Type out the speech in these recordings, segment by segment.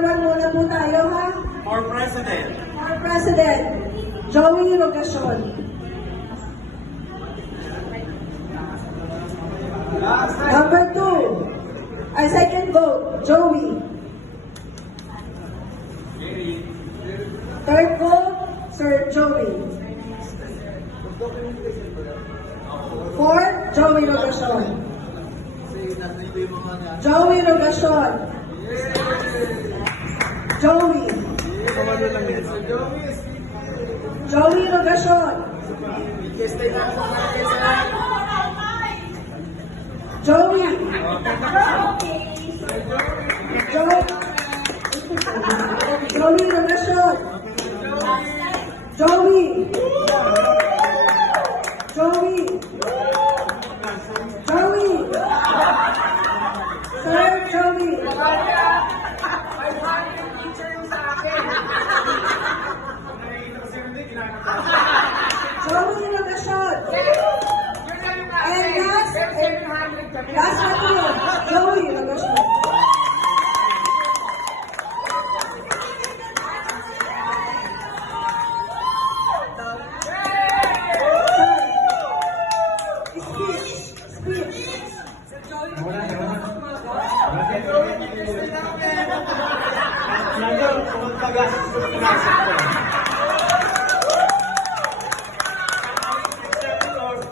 Muna po tayo, ha? For President. For President, Joey Rogacion. Number 2, ay second vote, Joey. Third vote, Sir Joey. Fourth, Joey Rogacion. Joey Rogacion. Joey. Joey Rogacion. Joey. Joey Rogacion. Joey. Joey. Joey. Sir Joey. Joey Rogacion. And last one here, Joey Rogacion.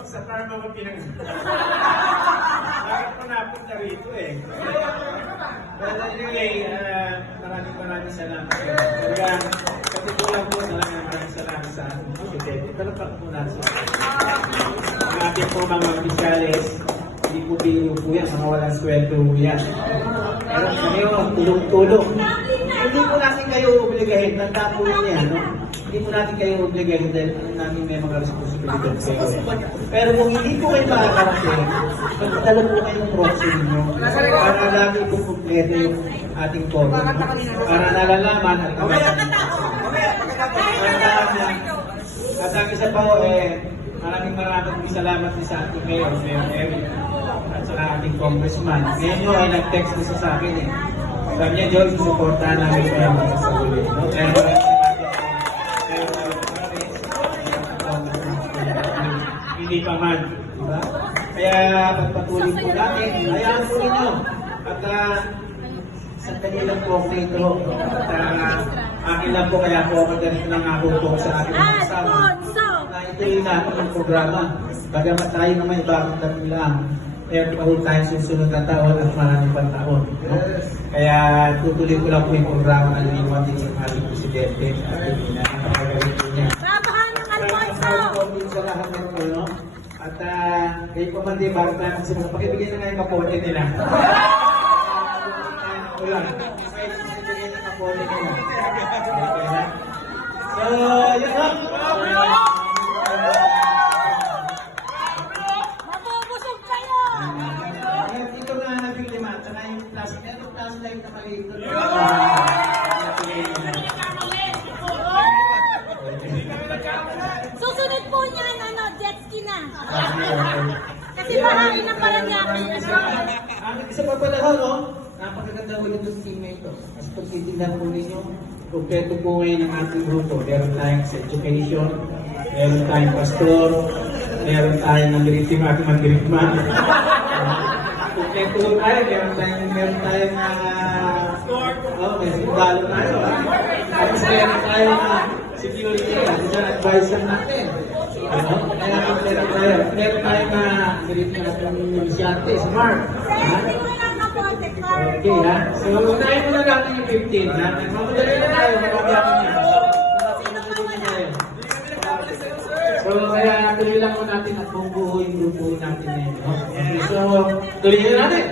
Sa karma ko bakit ko napunta rito eh. Well, anyway, maraming salamat. Katitulan po maraming salamat sa ating presidente. Talagang po natin. Ang ating po mga opisyalis, hindi po biro po yan, mga walang sweldo po yan. Pero kayo, tulong-tulong. Hindi po natin kayo obligahin, tanda po niya, no? Hindi po natin kayo obligahin dahil namin may mga responsibilidad kayo. Pero kung hindi po kayo makakarating, magdala po kayo ng proxy ninyo para lagi po kumpleto yung ating tono. Para nalalaman at at ang isa pa po, maraming salamat din sa ating mayor, Mayor Eric, at saka ating congressman. Ngayon nyo ay nag-text nyo sa akin eh. Sabi niya, Joy, susuportahan namin kayo sa uli. Hindi pa man. Diba? Kaya pagpatuloy po natin, hayaan po ninyo. At sa kanilang po ako ito. At akin lang po, kaya po ako ganito nangako po sa akin ng kasama. Na ituloy natin ang programa. Bagamat tayo naman ibang dating lang. Meron pa rin tayo susunod na taon at maraming pang taon. No? Kaya tutuloy ko lang po yung programa na niliwan din sa ating presidente at yung nakakagaling po niya. Trabahan ng Alfonso! Sa lahat ng ano. At kayo pa man din, bakit tayo magsimula? Pakibigay na nga yung kapote nila. Ulan. Pakibigay na kapote nila. So, yun lang. Mabubusog kayo! Ito nga nabing lima, tsaka yung plastic. Yung plastic na maliit. Susunod po niyan, jet ski na. Kasi bahain ng Paranaque. Isa pa pala ho, no? Napakaganda ko itong team na ito. As kung titignan po ninyo, kompleto po ngayon ang ating grupo. Meron tayong sa education, meron tayong pastor, meron tayong nagritim at magritma. Kompleto po tayo, meron tayong may sundalo tayo. Tapos meron tayong security, dyan advisor natin. Kaya kompleto tayo. Meron tayong nagritim at inisyante, smart. Okay, ha? So, unahin muna natin yung 15, ha? Mamadali na tayo, magpapyakin niya. So, kaya tuloy lang mo natin at bumubuo yung grupo natin na yun. Okay, so, tuloy na natin.